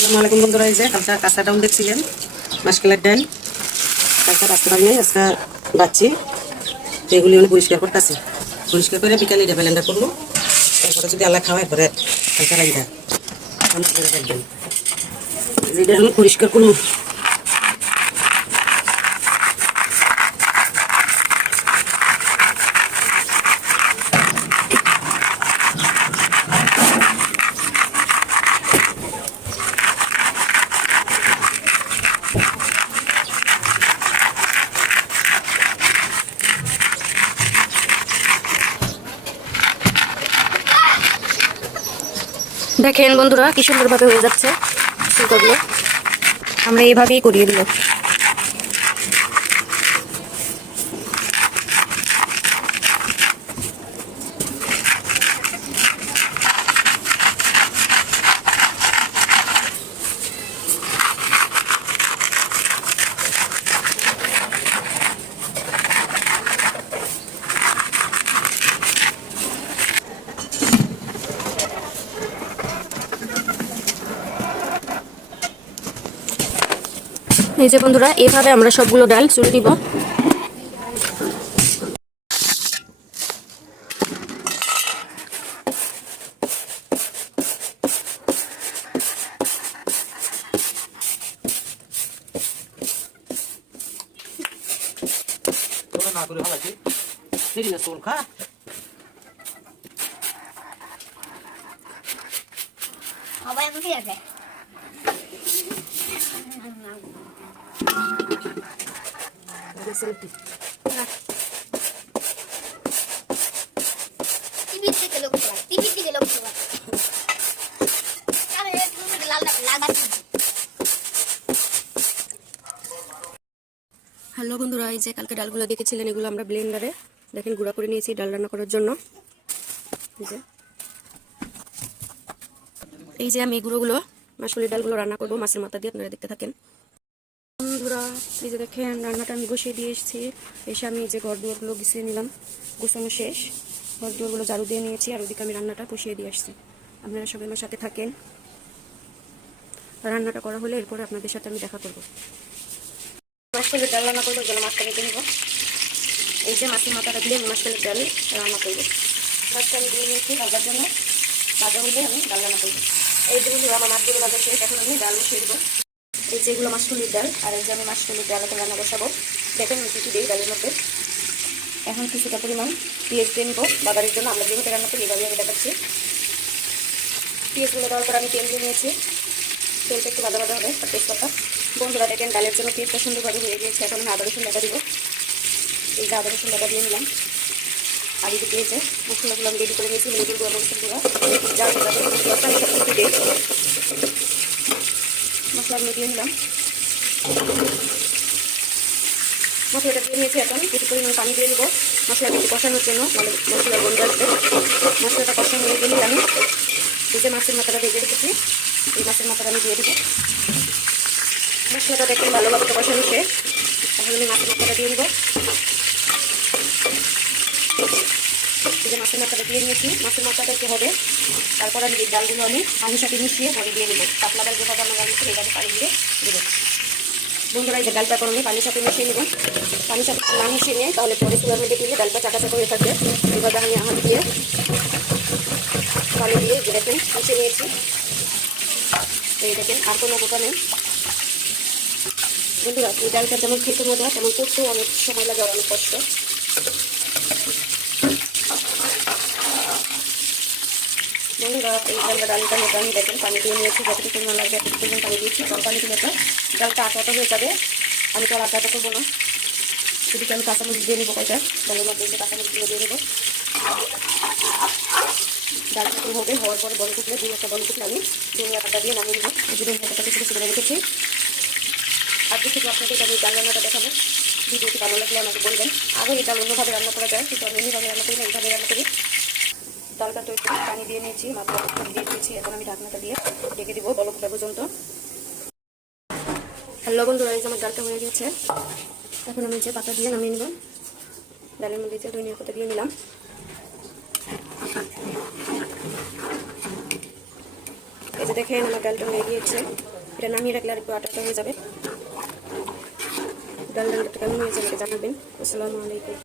আসসালামু আলাইকুম বন্ধুরা, এই যে কালকে কাঁচা ডাউল দেখছিলেন, মাসকালের ডাল কালকে বাঁচতে পারি নাই, আজকে বাচ্ছি। এগুলি আমি পরিষ্কার করতেছি, পরিষ্কার করে বিকালে এটা ব্লেন্ডার করবো। এরপরে যদি আল্লাহ খাওয়া এরপরে কালকে রাইদা দেখবেন যেটা আমি পরিষ্কার করবো। দেখেন বন্ধুরা কি সুন্দরভাবে হয়ে যাচ্ছে শুকাগুলো। আমরা এইভাবেই করিয়ে দিল। এই যে বন্ধুরা এইভাবে আমরা সবগুলো ডাল চুলে দিব। হ্যালো বন্ধুরা, এই যে কালকে ডালগুলো দেখেছিলেন, এগুলো আমরা ব্লেন্ডারে দেখেন গুঁড়া করে নিয়েছি ডাল রান্না করার জন্য। এই যে আমি এগুলোগুলো মাসকালের ডালগুলো রান্না করবো মাছের মাথা দিয়ে, আপনারা দেখতে থাকেন বন্ধুরা। এই যে দেখেন রান্নাটা আমি বসিয়ে দিয়ে এসেছি। এসে আমি যে ঘর দুয়ারগুলো গুছিয়ে নিলাম, গুছানো শেষ, ঘর দুয়ারগুলো ঝাড়ু দিয়ে নিয়েছি, আর ওদিকে আমি রান্নাটা বসিয়ে দিয়ে আসছি। আপনারা সবাই আমার সাথে থাকেন। রান্নাটা করা হলে এরপরে আপনাদের সাথে আমি দেখা করবো। মাসকালের ডাল রান্না করবো, জন্য মাছটা কেটে নেব। এই যে মাছের মাথাটা দিয়ে আমি মাসকালের ডাল রান্না করবো। মাছটা আমি দিয়ে নিয়েছি ভাজার জন্য, ভাজা হলে আমি ডাল রান্না করবো। এই যে আমার মাছগুলো ভাজা শেষ, এখন আমি ডাল বসিয়ে দেবো। এই যেগুলো মাসকালের ডাল, আর এই যে আমি মাসকালের ডাল এখন রান্না বসাবো। দেখেন আমি কিছু দিই ডালের মধ্যে। এখন কিছুটা পরিমাণ পেঁয়াজ দিয়ে নেবো বাগারের জন্য। আমরা যেভাবে রান্না করি এভাবে আমি দেখাচ্ছি। পেঁয়াজগুলো দেওয়ার পর আমি তেল দিয়ে নিয়েছি, তেলটা একটু ভাজা ভাজা হবে। আর তেজপাতা বন্ধুরা দেখেন ডালের জন্য পেঁয়াজটা সুন্দরভাবে হয়ে গিয়েছে। এখন আমি আদা রসুন বাটা দিব। এই যে আদা রসুন বাটা দিয়ে নিলাম। আর এই যে মশলাগুলো আমি রেডি করে নিয়েছি, লেবুর গুঁড়া, মরিচের গুঁড়া, যা মশলা আমি সব কিছু দিই। মশলাগুলো দিয়ে নিলাম, মশলাটা দিয়ে নিয়েছি। এখন কিছু পরিমাণ পানি দিয়ে নেবো মশলাটা একটু কষানোর জন্য, মানে মশলার গন্ধ আসবে। মশলাটা কষানো হয়ে গেলে আমি এই যে মাছের মাথাটা ভেজে রেখেছি, এই মাছের মাথাটা আমি দিয়ে দেবো। মশলাটা দেখে ভালোভাবে কষানো শেষ, এখন আমি মাছের মাথাটা দিয়ে নেবো। এই যে মাছের মাথাটা দিয়ে নিয়েছি, মাছের মাথাটা একটু হবে। তারপর আমি এই ডালগুলো আমি পানির সাথে মিশিয়ে পানি দিয়ে নেবো। পাতলা ডাল যেভাবে আমরা রান্না করি এইভাবে পানি দিয়ে দেবো। বন্ধুরা এই যে ডালটা এখন আমি পানির সাথে মিশিয়ে নেব। পানির সাথে না মিশিয়ে নিয়ে তাহলে পরে চুলার মধ্যে দিলে ডালটা চাকা চাকা হয়ে থাকবে। এইভাবে আমি হাত দিয়ে পানি দিয়ে দেখেন মিশিয়ে নিয়েছি। এই দেখেন আর কোনো গোটা নেই বন্ধুরা। এই ডালটা যেমন খেতে মজা, তেমন করতেও অনেক সময় লাগে, অনেক কষ্ট। বন্ধুরা এই ডালটা মতো আমি দেখেন পানি দিয়ে নিয়েছি, যতটুকু পরিমাণ লাগবে এতটুকু পরিমাণ পানি দিয়েছি। কম পানি দিলে ডালটা আটা হয়ে যাবে। আমি তো আর আটা করবো না, শুধু আমি কাঁচামরিচ দিয়ে নেবো। কয়টা ডালের মধ্যে কাঁচামরিচগুলো দিয়ে নেবো। ডালটা শুরু হবে, হওয়ার পরে বল টুকলে, দুই একটা বল টুকলে আমি ধনিয়া পাতা দিয়ে নামিয়ে নেবো। এই ধনিয়া পাতাটা কিছু করে রেখেছি। আর কিছু আপনাদের আমি ডাল রান্নাটা দেখাবো। ভিডিওটি ভালো লাগলে আমাকে বলবেন। আরও এই ডাল অন্যভাবে রান্না করা যায়, কিন্তু আমি এমনিভাবে রান্না করি না, এইভাবে রান্না করি। ডালটা তো একটু পানি দিয়ে নিয়েছি, মাত্র দিয়ে দিয়েছি। এখন আমি ঢাকনাটা দিয়ে ঢেকে দিব বলক উঠা পর্যন্ত। হ্যালো বন্ধুরা, এই যে আমার ডালটা হয়ে গেছে। এখন আমি যে পাতা দিয়ে নামিয়ে নেব। ডালের মধ্যে যে ধনিয়া পাতা দিয়ে নিলাম। এই যে দেখেন আমার ডালটা হয়ে গিয়েছে, এটা নামিয়ে রাখলে আর একটু আটাটা হয়ে যাবে। ডালটা কেমন হয়েছে আমাকে জানাবেন। আসসালামু আলাইকুম।